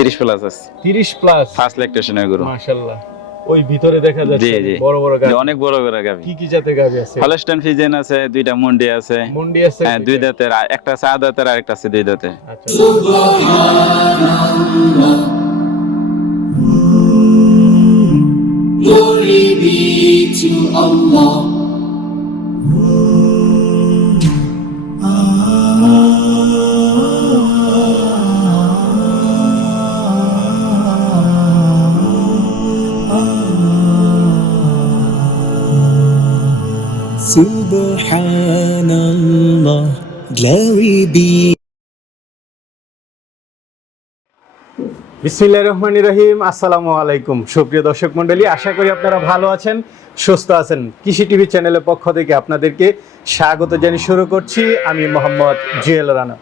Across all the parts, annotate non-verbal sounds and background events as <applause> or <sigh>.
তিরিশ প্লাস আছে। 30 plus first ল্যাকটেশনের গরু। মাশাআল্লাহ ওই ভিতরে দেখা যাচ্ছে। বড় বড় গাভী অনেক বড় বড় গাবি। কি কি জাতের গাভী আছে? হলস্টাইন ফিজেন আছে দুইটা মুন্ডি আছে। মুন্ডি আছে হ্যাঁ দুই দাঁতের একটা চা দাঁতের আর একটা আছে দুই দাঁতের। আচ্ছা। Glory be to Allah. Subhanallah, glory be বিসমিল্লাহির রহমানির রহিম আসসালামু আলাইকুম। সুপ্রিয় দর্শক মণ্ডলী আশা করি আপনারা ভালো আছেন সুস্থ আছেন। কৃষি টিভি চ্যানেলের পক্ষ থেকে আপনাদেরকে স্বাগত জানিয়ে শুরু করছি আমি মোহাম্মদ জুয়েল রানা।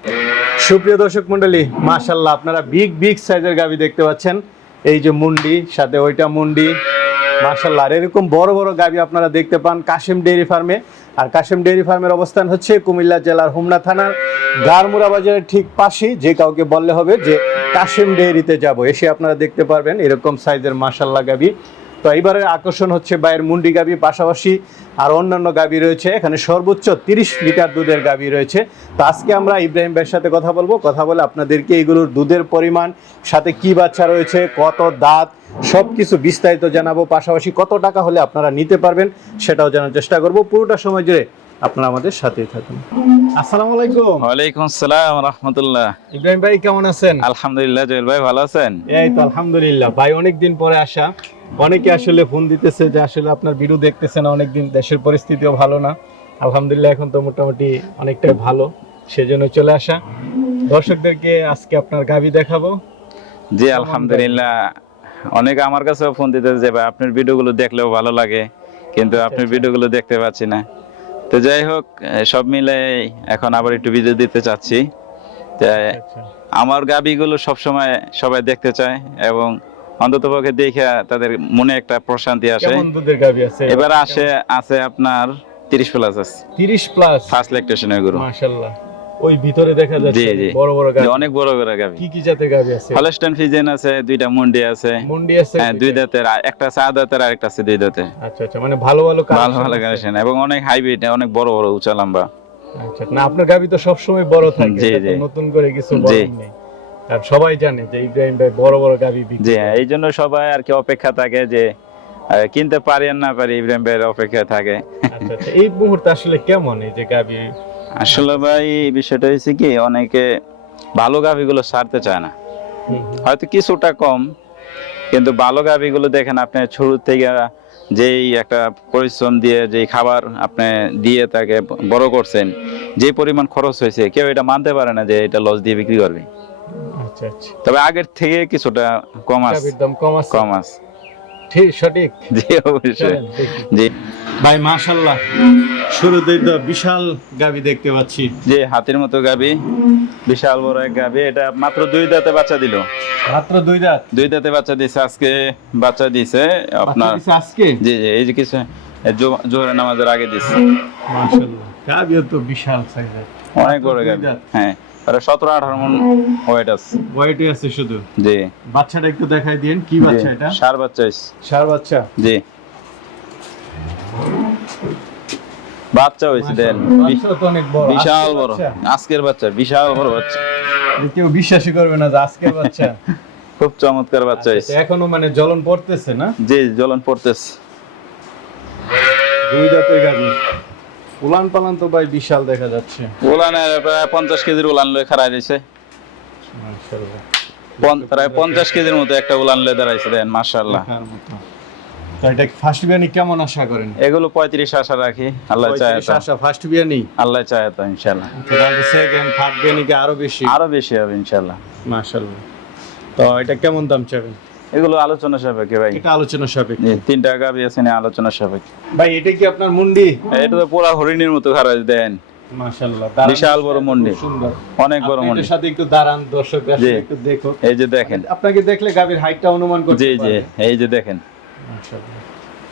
সুপ্রিয় দর্শক মণ্ডলী মাশাল্লাহ আপনারা বিগ বিগ সাইজের গাবি দেখতে পাচ্ছেন। এই যে মুন্ডি সাথে ওইটা মুন্ডি মাশাল্লাহ আর এরকম বড় বড় গাবি আপনারা দেখতে পান কাশিম ডেইরি ফার্মে। আর কাশিম ডেইরি ফার্মের অবস্থান হচ্ছে কুমিল্লা জেলার হুমনা থানার গারমুরা বাজারের ঠিক পাশেই, যে কাউকে বললে হবে যে কাশিম ডেইরিতে যাব। এসে আপনারা দেখতে পারবেন এরকম সাইজের মাশাল্লাহ গাবি। তো এইবারের আকর্ষণ হচ্ছে বাইরের মুন্ডি গাবি পাশাপাশি আর অন্যান্য গাবি রয়েছে। এখানে সর্বোচ্চ তিরিশ লিটার দুধের গাবি রয়েছে। তো আজকে আমরা ইব্রাহিম ভাইয়ের সাথে কথা বলব। কথা বলে আপনাদেরকে এইগুলোর দুধের পরিমাণ, সাথে কি বাচ্চা রয়েছে, কত দাঁত সব কিছু বিস্তারিত জানাব। পাশাপাশি কত টাকা হলে আপনারা নিতে পারবেন সেটাও জানার চেষ্টা করব। পুরোটা সময় জুড়ে আপনারা আমাদের সাথেই থাকুন। আসসালামু আলাইকুম। ওয়ালাইকুম আসসালাম রহমতুল্লাহ। ইব্রাহিম ভাই কেমন আছেন? আলহামদুলিল্লাহ জয়েল ভাই ভালো আছেন? এই তো আলহামদুলিল্লাহ। ভাই অনেকদিন পরে আসা। অনেকে আসলে ফোন দিতেছে যে আসলে আপনার ভিডিও দেখতেছে না অনেকদিন দেশের পরিস্থিতিও ভালো না। আলহামদুলিল্লাহ এখন তো মোটামুটি অনেকটাই ভালো। সেজন্য চলে আসা। দর্শকদেরকে আজকে আপনার গাবি দেখাবো। জি আলহামদুলিল্লাহ। অনেক আমার কাছেও ফোন দিতে যে ভাই আপনার ভিডিওগুলো দেখলেও ভালো লাগে। কিন্তু আপনার আচ্ছা। ভিডিওগুলো দেখতে পাচ্ছি না। তো যাই হোক সব মিলে এখন আবার একটু ভিডিও দিতে চাচ্ছি। আচ্ছা। আমার গাবিগুলো সবসময় সবাই দেখতে চায় এবং অন্তত পক্ষে দেখে তাদের মনে একটা প্রশান্তি আসে। এবার আসে আছে আপনার তিরিশ প্লাস আছে। 30 প্লাস ফার্স্ট ল্যাকটেশনের গরু মাশাআল্লাহ ওই ভিতরে দেখা যাচ্ছে। বড় বড় অনেক বড় বড় কি কি জাতের আছে হলস্টাইন আছে দুইটা মুন্ডি আছে মুন্ডি আছে হ্যাঁ দুই দাঁতের একটা চা দাঁতের আর একটা আছে দুই দাঁতের আচ্ছা আচ্ছা মানে ভালো ভালো ভালো ভালো। কালেকশন এবং অনেক হাইব্রিড অনেক বড় বড় উঁচা লম্বা আচ্ছা না আপনার তো সবসময় বড় থাকে। নতুন করে কিছু। বলেন নেই আর সবাই জানে যে ইব্রাহিম ভাই বড় বড় বিক্রি জি করে। এই জন্য সবাই আর কি অপেক্ষা থাকে যে কিনতে পারি আর না পারি ইব্রাহিম ভাইয়ের অপেক্ষা থাকে আচ্ছা আচ্ছা এই মুহূর্তে আসলে কেমন এই যে গাবি আসলে ভাই বিষয়টা হয়েছে কি অনেকে ভালো গাভিগুলো সারতে চায় না। হয়তো কিছুটা কম কিন্তু ভালো গাভিগুলো দেখেন আপনি শুরু থেকে যেই একটা পরিশ্রম দিয়ে যেই খাবার আপনি দিয়ে তাকে বড় করছেন যে পরিমাণ খরচ হয়েছে কেউ এটা মানতে পারে না যে এটা লস দিয়ে বিক্রি করবে। আচ্ছা আচ্ছা। তবে আগের থেকে কিছুটা কম আছে কম আছে। কম ঠিক সঠিক। জি অবশ্যই। জি। ভাই মাশাআল্লাহ। শুরুতেই তো বিশাল গাবি দেখতে পাচ্ছি। যে হাতির মতো গাবি বিশাল বড় এক গাবি এটা মাত্র দুই দাঁতে বাচ্চা দিল। মাত্র দুই দাঁত? দুই দাঁতে বাচ্চা দিছে আজকে বাচ্চা দিছে আপনার দিছে আজকে? জি জি এই যে কিছু জোহরের নামাজের আগে দিচ্ছে মাশাআল্লাহ। গাবিও তো বিশাল সাইজের অনেক বড় গাবি। হ্যাঁ প্রায় সতেরো আঠারো মন ওয়েট আছে। ওয়াইটই আছে শুধু? জি। বাচ্চাটা একটু দেখাই দিন কি বাচ্চা এটা? সার বাচ্চা সার বাচ্চা? জি। বাচ্চা হয়েছে দেন। বিশাল বড়। আজকের বাচ্চা বিশাল বড় বাচ্চা। কেউ বিশ্বাসই করবে না যে আজকের বাচ্চা। <laughs> খুব চমৎকার বাচ্চা হয়েছে। আচ্ছা, এখনও মানে জ্বলন পড়তেছে না? জি জ্বলন পড়তেছে। দুই দাঁতের গাড়ি। উলান পালান তো ভাই বিশাল দেখা যাচ্ছে। উলানের প্রায় পঞ্চাশ কেজির উলান লয়ে খাড়াই রয়েছে প্রায় পঞ্চাশ কেজির মতো একটা উলান লয়ে দাঁড়াইছে দেন মার্শাল্লাহ মতো। তো এটা ফার্স্ট বিয়ানি কেমন আশা করেন? এগুলো পঁয়ত্রিশ আশা রাখি আল্লাহ চায় আশা ফার্স্ট বিয়ানি আল্লাহ চায় তো ইনশাল্লাহ সেকেন্ড থার্ড আরও বেশি। আরও বেশি হবে ইনশাল্লাহ তো এটা কেমন দাম চাবেন? এগুলো আলোচনা সাপেক্ষে ভাই। এটা আলোচনা সাপেক্ষ। গাবি আছে আলোচনা সাপেক্ষে। ভাই এটা কি আপনার মুন্ডি? এটা তো হরিণের মতো খারাপ দেন। বিশাল বড় মুন্ডি। অনেক বড় মন্ডি। সাথে একটু দাঁড়ান দর্শক। একটু দেখো এই যে দেখেন। আপনাকে দেখলে গাভীর হাইটটা অনুমান করতে জি জি। এই যে দেখেন।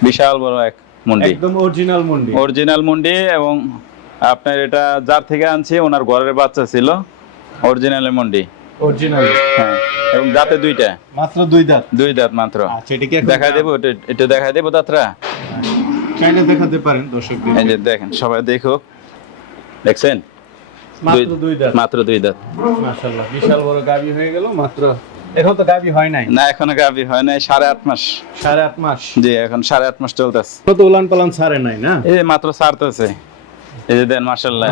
বিশাল বড় এক মুন্ডি। একদম অরিজিনাল মুন্ডি। অরিজিনাল মুন্ডি এবং আপনার এটা যার থেকে আনছি ওনার ঘরের বাচ্চা ছিল অরিজিনাল মুন্ডি। অরিজিনাল হ্যাঁ এবং দাঁতে দুইটা। মাত্র দুই দাঁত? দুই দাঁত মাত্র। আচ্ছা এটা কি দেখা দেবো একটু দেখা দেবো দাঁতরা চাইলে দেখাতে পারেন দর্শকদের। এই যে দেখেন সবাই দেখুক। দেখছেন? মাত্র দুই দাঁত। মাত্র দুই দাঁত। মাশাআল্লাহ বিশাল বড় গাবি হয়ে গেল মাত্র এখন তো গাবি হয় নাই? না এখনও হয় নাই সাড়ে আট মাস। সাড়ে আট মাস? জি এখন সাড়ে আট মাস চলতেছে। কত উলান পালান ছাড়ে নাই না? এই মাত্র ছাড়তেছে। এই যে দেন মার্শাল্লাহ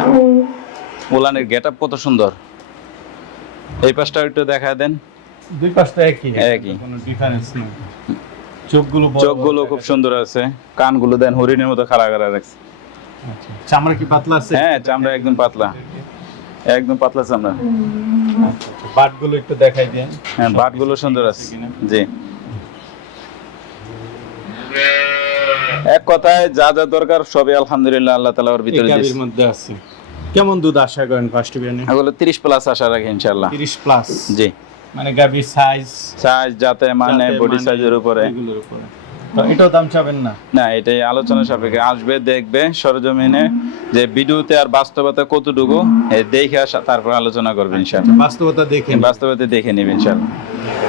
উলানের গেট কত সুন্দর। এই পাশটা একটু দেখা দেন। দুই পাশটা একই। একই। কোনো ডিফারেন্স নেই। চোখগুলো চোখগুলো খুব সুন্দর আছে। কানগুলো দেন হরিণের মতো খাড়া খাড়া রাখছে আচ্ছা। চামড়া কি পাতলা আছে? হ্যাঁ চামড়া একদম পাতলা। একদম পাতলা চামড়া। বাটগুলো একটু দেখাই দেন। হ্যাঁ বাটগুলো সুন্দর আছে। জি। এক কথায় যা যা দরকার সবই আলহামদুলিল্লাহ আল্লাহ তালা ওর ভিতরে দিয়েছে। মধ্যে আছে। কেমন দুধ আশা করেন ফার্স্ট বিয়ানে এগুলো তিরিশ প্লাস আশা রাখি ইনশাল্লাহ 30 প্লাস জি। মানে গাবির সাইজ সাইজ যাতে মানে বডি সাইজের উপরে। এগুলোর উপরে। এটাও দাম চাবেন না? না এটাই আলোচনা সাপেক্ষে। আসবে দেখবে সরজমিনে যে ভিডিওতে আর বাস্তবতা কতটুকু দেখে আসা তারপর আলোচনা করবে ইনশাল্লাহ বাস্তবতা দেখেন বাস্তবতা দেখে নিবে ইনশাল্লাহ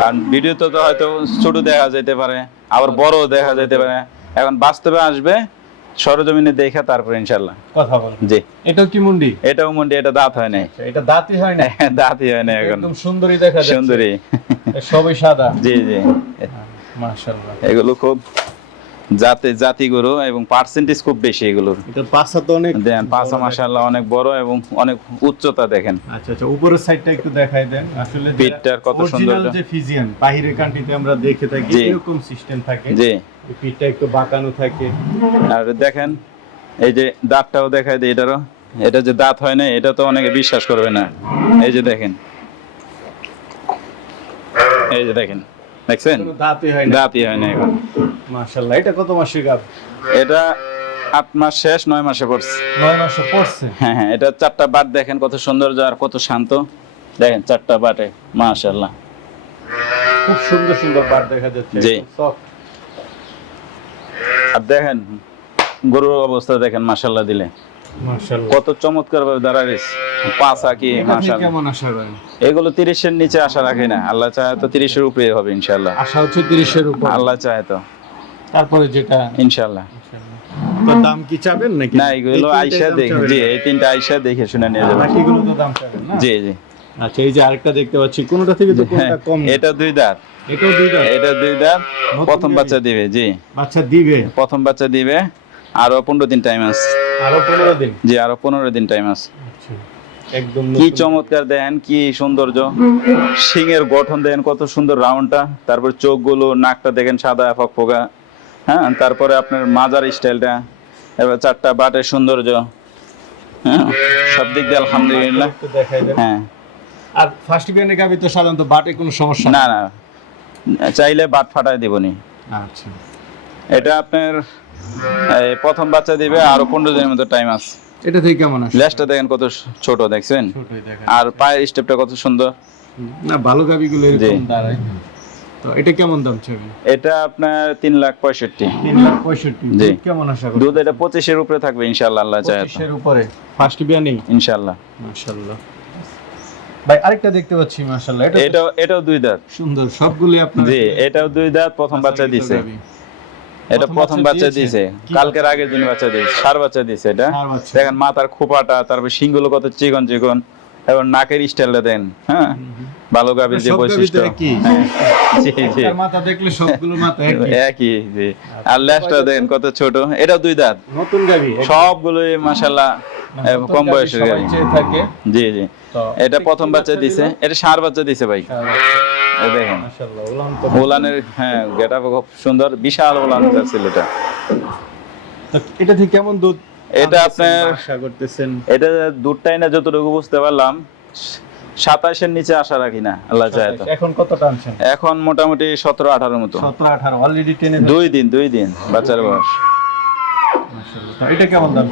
আর ভিডিওতে তো হয়তো ছোট দেখা যেতে পারে আবার বড় দেখা যেতে পারে। এখন বাস্তবে আসবে সরজমিনে দেখে তারপর ইনশাল্লাহ কথা বলেন। জি। এটাও কি মুন্ডি? এটাও মন্ডি এটা দাঁত হয় নাই। আচ্ছা, এটা দাঁতই হয় না <laughs> দাঁতই হয় না এখন। একদম সুন্দরী দেখা যাচ্ছে। সুন্দরী। সবই সাদা। জি জি। মাশাআল্লাহ এগুলো খুব জাতে জাতি গরু এবং পার্সেন্টেজ খুব বেশি এগুলোর এটা পাঁচটা তো অনেক দেন পাঁচা মাসাল্লাহ অনেক বড় এবং অনেক উচ্চতা দেখেন। আচ্ছা আচ্ছা উপরের সাইডটা একটু দেখাই দেন। আসলে যে পিঠটার কত সৌন্দর্য। যে ফিজিয়ান বাহিরের কান্ট্রিতে আমরা দেখে থাকি এরকম সিস্টেম থাকে। জি। পিঠটা একটু বাঁকানো থাকে। আর দেখেন এই যে দাঁতটাও দেখায় দিই এটারও। এটা যে দাঁত হয় না এটা তো অনেকে বিশ্বাস করবে না। এই যে দেখেন। এই যে দেখেন। দেখছেন? দাঁতই হয় না দাঁতই হয় না এখন। মাশাআল্লাহ এটা কত মাসের গাব এটা আট মাস শেষ নয় মাসে পড়ছে। নয় মাসে পড়ছে? হ্যাঁ হ্যাঁ এটা চারটা বাট দেখেন কত সৌন্দর্য আর কত শান্ত। দেখেন চারটা বাটে খুব সুন্দর সুন্দর পাট দেখা যাচ্ছে জি। আর দেখেন গরুর অবস্থা দেখেন মাশাল্লাহ দিলে। মাশাআল্লাহ। কত চমৎকার ভাবে দাঁড়াইস পাঁচা কি এটা কেমন আশা করেন এগুলো নিচে আশা রাখি না। আল্লাহ চায় তো উপরে হবে আশা হচ্ছে উপর। আল্লাহ চায় তো। তারপরে যেটা ইনশাল্লাহ তো দাম কি চাবেন নাকি? না এগুলো এই আইসা তিনটাই দাম দেখে। জি এই তিনটা আইসা দেখে শুনে নিয়ে যাবে। বাকিগুলো তো দাম চাবেন না? জি জি। আচ্ছা এই যে আরেকটা দেখতে পাচ্ছি কোনটা থেকে তো কোনটা কম? এটা দুই দাঁত। এটাও দুই দাম এটা দুই দাঁত। প্রথম বাচ্চা দিবে জি। দিবে? প্রথম বাচ্চা দিবে আরও পনেরো দিন টাইম আছে। আরও পনেরো দিন? জি আরও পনেরো দিন টাইম আছে। আচ্ছা। একদম কি চমৎকার দেন কি সৌন্দর্য। সিংয়ের গঠন দেন কত সুন্দর রাউন্ডটা। তারপর চোখগুলো নাকটা দেখেন সাদা ফকফকা হ্যাঁ তারপরে আপনার মাজার স্টাইলটা। এবার চারটা বাটের সৌন্দর্য। হ্যাঁ সব দিক দিয়ে আলহামদুলিল্লাহ। হ্যাঁ। আর ফার্স্ট গাবি তো সাধারণত বাটে কোনো সমস্যা না না। চাইলে বাট ফাটাই দিবনি। আচ্ছা। এটা আপনার প্রথম বাচ্চা দিবে আরও পনেরো দিনের মতো টাইম আছে। এটা থেকে কেমন আসে লেজটা দেখেন কত ছোট দেখছেন? আর পায়ের স্টেপটা কত সুন্দর? না ভালো গাবিগুলো এরকম দাঁড়ায়। তো এটা কেমন দাম এটা আপনার তিন লাখ পঁয়ষট্টি। তিন লাখ পঁয়ষট্টি। জি। কেমন আশা করি দুধ এটা পঁচিশের উপরে থাকবে ইনশাল্লাহ আল্লাহ চায়। পঁচিশের উপরে। ফার্স্ট বিয়ানেই ইনশাল্লাহ মাশাআল্লাহ। ভাই আরেকটা দেখতে পাচ্ছি এটা এটাও এটাও দুই দাঁত। সুন্দর সবগুলি আপনার জি এটাও দুই দাঁত প্রথম বাচ্চা দিছে। এটা প্রথম বাচ্চা দিয়েছে? কালকের আগের দিন বাচ্চা দিয়েছে। সার বাচ্চা দিছে এটা। দেখেন মাথার খোপাটা তারপর শিংগুলো কত চিকন চিকন। এবং নাকের স্টাইলটা দেন হ্যাঁ? ভালো গাভীর যে বৈশিষ্ট্য। একই। হ্যাঁ, জি জি। মাথা দেখলে সবগুলো মাথা একই। জি। আর লেজটা দেন কত ছোট। এটাও দুই দাঁত। নতুন গাবি সবগুলোই মাশাল্লাহ কম বয়সের গাভী। জি জি। এটা প্রথম বাচ্চা দিছে এটা সার বাচ্চা দিছে ভাই। দেখেন। ওলানের হ্যাঁ গেটা খুব সুন্দর বিশাল ছেলেটা তো এটা থেকে কেমন দুধ এটা আপনার- আশা করতেছেন? এটা দুধটাই না যতটুকু বুঝতে পারলাম সাতাশের নিচে আশা রাখি না আল্লাহ চায় তো। এখন কত টানছেন এখন মোটামুটি সতেরো আঠারোর মতো। সতেরো আঠারো অলরেডি টেনে দুই দিন দুই দিন বাচ্চার বয়স। এটা কেমন দাম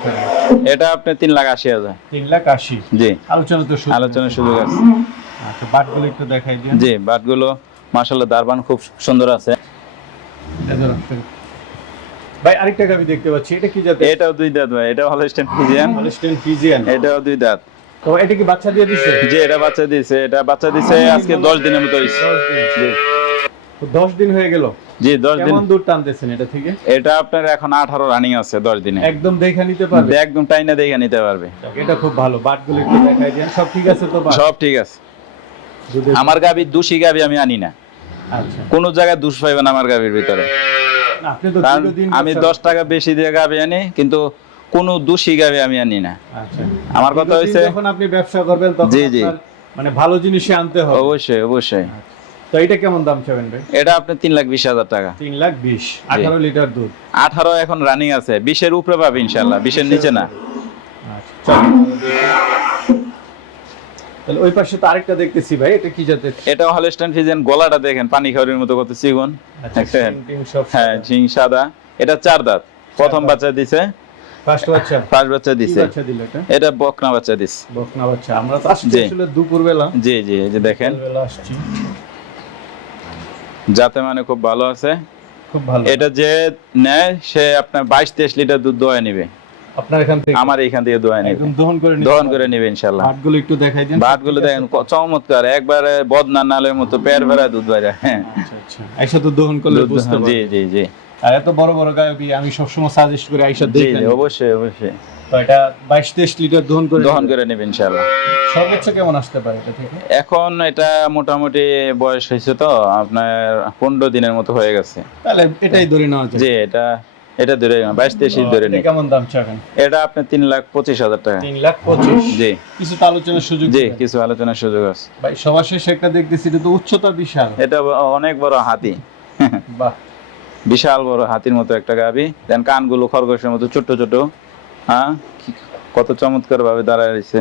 এটা আপনি তিন লাখ আশি হাজার। তিন লাখ আশি। জি। আলোচনা তো আলোচনার সুযোগ আছে আচ্ছা বাটগুলো একটু দেখাই দিন। জি বাটগুলো মাসাল্লাহ দারবান খুব সুন্দর আছে। ভাই আরেকটা গাবি দেখতে পাচ্ছি। এটা কি জাতের? এটাও দুই দাঁত ভাই এটা হলস্টেন ফিজিয়ান হলস্টেইন ফিজিয়ান এটাও দুই দাঁত। তো এটা কি বাচ্চা দিয়ে দিছে? যে এটা বাচ্চা দিছে। এটা বাচ্চা আজকে দশ দিনের মতো হয়েছে জি। দশ দিন হয়ে গেল? জি দশ দিন। কেমন দূর টানতেছেন এটা থেকে? এটা আপনার এখন আঠারো রানিং আছে দশ দিনে। একদম দেখে নিতে পারবে? একদম টাইনা দেখে নিতে পারবে। এটা খুব ভালো। বাটগুলো একটু দেখাই দেন। সব ঠিক আছে তো সব ঠিক আছে। আমার গাভি দোষী গাভি আমি আনি না। আচ্ছা। কোনো জায়গায় দুষ না আমার গাভির ভিতরে। আমি দশ টাকা বেশি দিয়ে গাভি আনি কিন্তু কোনো দোষী গাভি আমি আনি না। আচ্ছা। আমার কথা হয়েছে যখন আপনি ব্যবসা করবেন তখন জি, জি। মানে ভালো জিনিসই আনতে হবে। অবশ্যই অবশ্যই। তো এটা কেমন দাম চাবেন ভাই? এটা আপনি তিন লাখ বিশ হাজার টাকা। তিন লাখ বিশ আঠারো লিটার দুধ। আঠারো এখন রানিং আছে। বিশের উপরে পাবে ইনশাল্লাহ বিশের নিচে না। আচ্ছা। তাহলে ওই পাশে তো আরেকটা দেখতেছি ভাই এটা কি জাতের? এটা হলস্টাইন গলাটা দেখেন পানি খাওয়ার মতো কত চিকন আচ্ছা, হ্যাঁ ঝিং সাদা। এটা চার দাঁত। প্রথম বাচ্চা দিছে। ফার্স্ট বাচ্চা? ফার্স্ট বাচ্চা দিছে। বাচ্চা দিল এটা? এটা বকনা বাচ্চা দিছে। বকনা বাচ্চা। আমরা তো আসছি আসলে দুপুর বেলা জি জি এই যে দেখেন। বেলা আসছি। যাতে মানে খুব ভালো আছে। খুব ভালো। এটা যে নেয় সে আপনার বাইশ তেইশ লিটার দুধ দোয়া নিবে। আপনার এখান থেকে? আমার এখান থেকে দোয়া নিবে একদম দহন করে দহন করে নিবে ইনশাল্লাহ ভাতগুলো একটু দেখাই দেন। ভাতগুলো দেখেন চমৎকার। একবারে বদনা নালের মতো পেট ভরা দুধ বাইরে। হ্যাঁ। আচ্ছা আচ্ছা। আইসা তো দহন করলে বুঝতে জি পারবেন জি জি। আর এত বড় বড় গায়বি আমি সবসময় সাজেস্ট করি আইসা দেখেন জি অবশ্যই অবশ্যই। তো এটা বাইশ তেইশ লিটার দহন করে দহন করে নিবে ইনশাল্লাহ সর্বোচ্চ কেমন আসতে পারে এটা থেকে? এখন এটা মোটামুটি বয়স হয়েছে তো আপনার পনেরো দিনের মতো হয়ে গেছে। তাহলে এটাই ধরে নেওয়া যায় জি এটা এটা ধরে বাইশ তেইশ ধরে এটা কেমন দাম চাবেন? এটা আপনার তিন লাখ পঁচিশ হাজার টাকা। তিন লাখ পঁচিশ? জি। কিছু আলোচনার সুযোগ জি কিছু আলোচনার সুযোগ আছে। ভাই সবার শেষে একটা দেখতেছি এটা তো উচ্চতা বিশাল। এটা অনেক বড় হাতি। <laughs> বাহ। বিশাল বড় হাতির মতো একটা গাবি। দেন কানগুলো খরগোশের মতো ছোট ছোট হ্যাঁ? কত চমৎকার ভাবে দাঁড়ায় রয়েছে।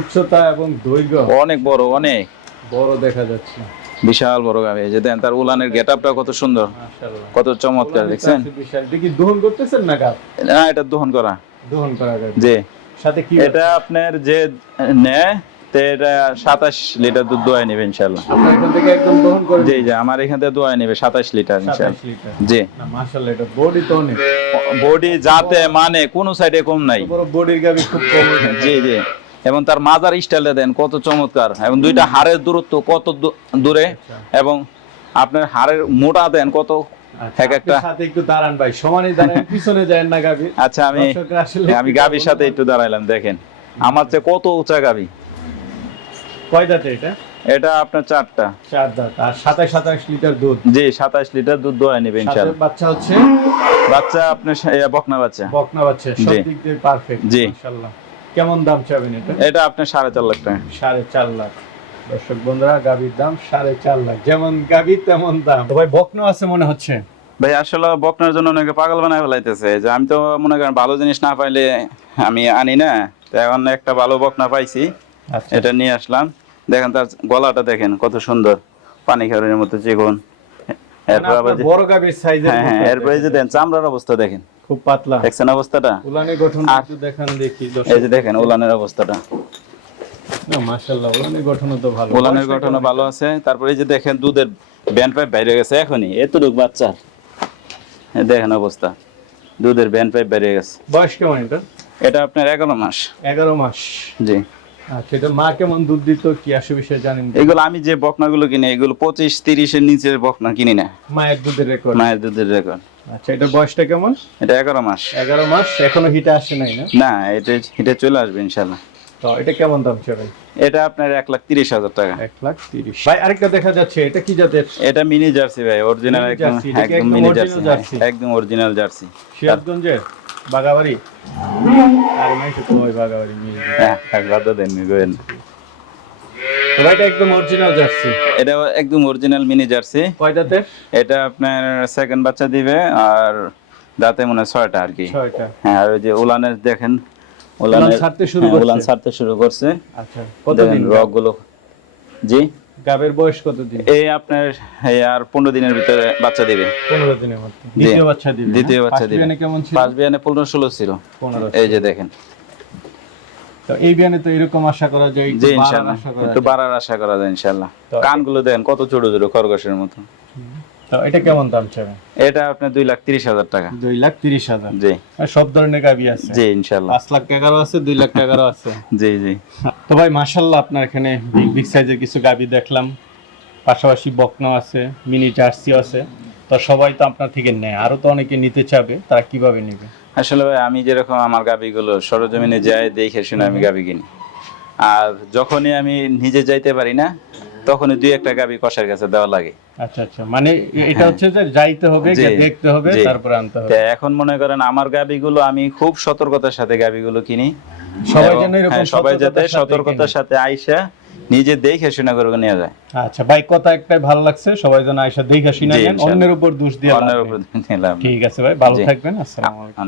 উচ্চতা এবং দৈর্ঘ্য অনেক বড় অনেক। বড় দেখা যাচ্ছে। বিশাল বড় গাবি এই যে দেন তার উলানের গেট আপটা কত সুন্দর। কত চমৎকার দেখছেন? বিশাল। দেখি দহন করতেছেন না না এটা দহন করা। দহন করা জি। সাথে কি এটা আপনার যে নেয় তো এটা সাতাশ লিটার দুধ নেবে ইনশাল্লাহ জি জি আমার এখান থেকে নেবে সাতাশ লিটার ইনশাল্লাহ জি। বডি যাতে মানে কোন সাইডে কম নাই। বডির গাবি খুব কম। জি জি। এবং তার মাজার স্টাইলটা দেন কত চমৎকার। এবং দুইটা হাড়ের দূরত্ব কত দূরে এবং আপনার হাড়ের মোটা দেন কত আচ্ছা, এক একটা। সাথে একটু দাঁড়ান ভাই সমানে দাঁড়ান <laughs> পিছনে যায় না গাবি আচ্ছা আমি আমি গাবির সাথে একটু দাঁড়াইলাম দেখেন। আমার চেয়ে কত উঁচা গাবি কয় দাঁতে এটা? এটা আপনার চারটা। চার দাঁত আর সাতাশ লিটার দুধ? জি সাতাশ লিটার দুধ দোয়া নেবে বাচ্চা হচ্ছে? বাচ্চা আপনার বকনা বাচ্চা। বকনা বাচ্চা সব জি। দিক দিয়ে পারফেক্ট জি। কেমন দাম চাবেন এটা? এটা আপনার সাড়ে চার লাখ টাকা। সাড়ে চার লাখ। দর্শক বন্ধুরা গাভীর দাম সাড়ে চার লাখ। যেমন গাভী তেমন দাম। তো ভাই বকনা আছে মনে হচ্ছে? ভাই আসলে বকনার জন্য অনেকে পাগল বানায় ফেলাইতেছে। যে আমি তো মনে করেন ভালো জিনিস না পাইলে আমি আনি না। তো এখন একটা ভালো বকনা পাইছি। আচ্ছা। এটা নিয়ে আসলাম। দেখেন তার গলাটা দেখেন কত সুন্দর। পানি খাওয়ার মতো চিকন। এরপর আবার বড় গাভীর সাইজের হ্যাঁ হ্যাঁ এরপরে যে দেন চামড়ার অবস্থা দেখেন। খুব পাতলা। দেখছেন অবস্থাটা? উলানের গঠন একটু দেখান দেখি এই যে দেখেন উলানের অবস্থাটা। না মাশাআল্লাহ উলানের গঠনও তো ভালো। উলানের গঠনও ভালো আছে। তারপরে এই যে দেখেন দুধের ব্যান্ড পাইপ বাইরে গেছে এখনই। এতটুক বাচ্চা। দেখেন অবস্থা। দুধের ব্যান্ড পাইপ বাইরে গেছে। বয়স কেমন এটা? এটা আপনার এগারো মাস। এগারো মাস। জি। আচ্ছা এটা মা কেমন দুধ দিত কি আসে বিষয়ে জানেন? এগুলো আমি যে বকনাগুলো কিনি এগুলো পঁচিশ তিরিশের নিচের বকনা কিনি না। মায়ের দুধের রেকর্ড মায়ের দুধের রেকর্ড আচ্ছা এটা বয়সটা কেমন? এটা এগারো মাস। এগারো মাস এখনও হিটে আসে নাই না? না এটা এটা চলে আসবে ইনশাল্লাহ। তো এটা কেমন দাম চলে? এটা আপনার এক লাখ তিরিশ হাজার টাকা। এক লাখ তিরিশ। ভাই আরেকটা দেখা যাচ্ছে এটা কি জাতের? এটা মিনি জার্সি ভাই অরিজিনাল একদম একদম মিনি জার্সি। একদম অরিজিনাল জার্সি। সিরাজগঞ্জের বাগাবাড়ি? আরে মাই তো ওই বাগাবাড়ি মিল হ্যাঁ একবার দেন নিবেন তো ভাই এটা একদম অরিজিনাল জার্সি এটা একদম অরিজিনাল মিনি জার্সি এটা আপনার সেকেন্ড বাচ্চা দিবে আর দাঁতে মনে হয় ছয়টা আর কি। ছয়টা। হ্যাঁ আর ওই যে উলানের দেখেন উলানের ছাড়তে শুরু হ্যাঁ, করছে? উলান ছাড়তে শুরু করছে। আচ্ছা কতদিন রকগুলো জি? গাবের বয়স কতদিন? এই আপনার এই আর পনেরো দিনের ভিতরে বাচ্চা দিবে। পনেরো দিনের মধ্যে। দ্বিতীয় বাচ্চা দিবে দ্বিতীয় হ্যাঁ? বাচ্চা দিবে। বিয়ানে কেমন ছিল? পাঁচ বিয়ানে পনেরো ষোলো ছিল। পনেরো এই যে দেখেন। তো এই বিয়ানে তো এরকম আশা করা যায় একটু জি বাড়ার ইনশাল্লাহ। একটু বাড়ার আশা করা যায় কানগুলো কত ছোট ছোট খরগোশের মতো। তো এটা কেমন দাম চাবেন? এটা আপনার দুই লাখ তিরিশ হাজার টাকা। দুই লাখ তিরিশ হাজার। জি। সব ধরনের গাবি আছে। জি ইনশাল্লাহ। পাঁচ লাখ টাকারও আছে দুই লাখ টাকারও আছে। <laughs> জি জি। তো ভাই মাশাল্লাহ আপনার এখানে বিগ বিগ সাইজের কিছু গাবি দেখলাম। পাশাপাশি বকনা আছে মিনি জার্সি আছে। তো সবাই তো আপনার থেকে নেয় আরও তো অনেকে নিতে চাবে তারা কীভাবে নেবে? আসলে ভাই আমি যেরকম আমার গাবিগুলো সরজমিনে যাই দেখে শুনে আমি গাবি কিনি। আর যখনই আমি নিজে যাইতে পারি না তখনই দুই একটা গাবি কষার কাছে দেওয়া লাগে। আচ্ছা আচ্ছা। মানে এটা হচ্ছে যে যাইতে হবে দেখতে হবে। তারপরে আনতে হবে। এখন মনে করেন আমার গাবিগুলো আমি খুব সতর্কতার সাথে গাবিগুলো কিনি। সবাই যেন এরকম হ্যাঁ, সবাই যাতে সতর্কতার সাথে আইসা নিজে দেখে শুনে করে নিয়ে যায়। আচ্ছা ভাই কথা একটাই ভালো লাগছে সবাই যেন আয়সা দেখে শুনে নেন অন্যের উপর দোষ দিয়ে অন্যের উপর ঠিক আছে ভাই ভালো থাকবেন আসসালামু আলাইকুম।